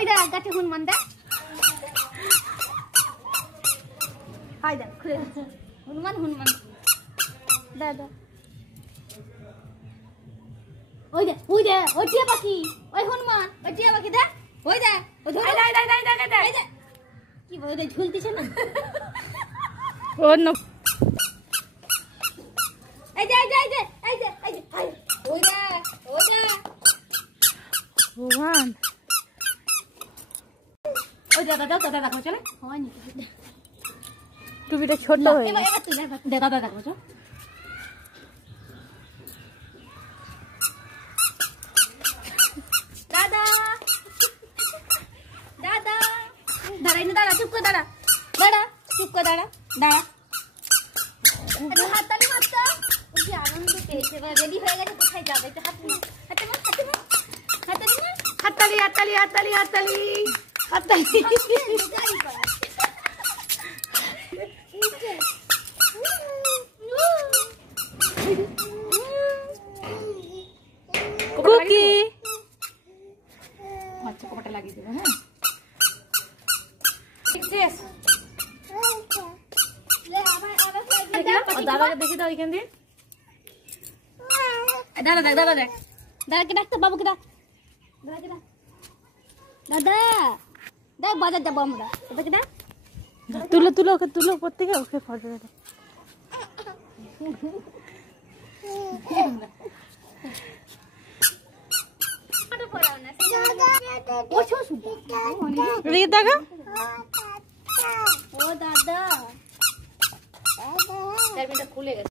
ওই দেখ গাছে হনুমান দেখ হাই দেখ খুলে হনুমান হনুমান দাদা ওই দেখ ওই টিয়া পাখি ওই হনুমান ওই টিয়া পাখি দেখ ওই দেখ ওই ধরে এই দেখ কি বলে ঝুলতিছে না ওর না এই যে ওই দেখ ভগবান ওই দাদা দেখো চলে হয়নি টুপিটা ছোট হয়ে এবার তুই দেখ দাদা দেখো চল দাদা দাঁড়া চুপ করে দাঁড়া হাততালি মারতো কি আনন্দ পেয়েছে এবার রেডি হয়ে গেছে কোথায় যাবে একটু হাততালি কুকি আচ্ছা কপাটা লাগিয়ে দেবো হ্যাঁ দাদাকে দেখি তো ওইখান দিয়ে দাদা দেখ দাদাকে ডাক তো বাবুকে ডাক দাদা দেখ বাজার যাবো আমরা দাদাকে ডাক তুলো ওকে তুলো উপর থেকে ওকে ফটো দে দেখো ও দাদা খুলে গেছে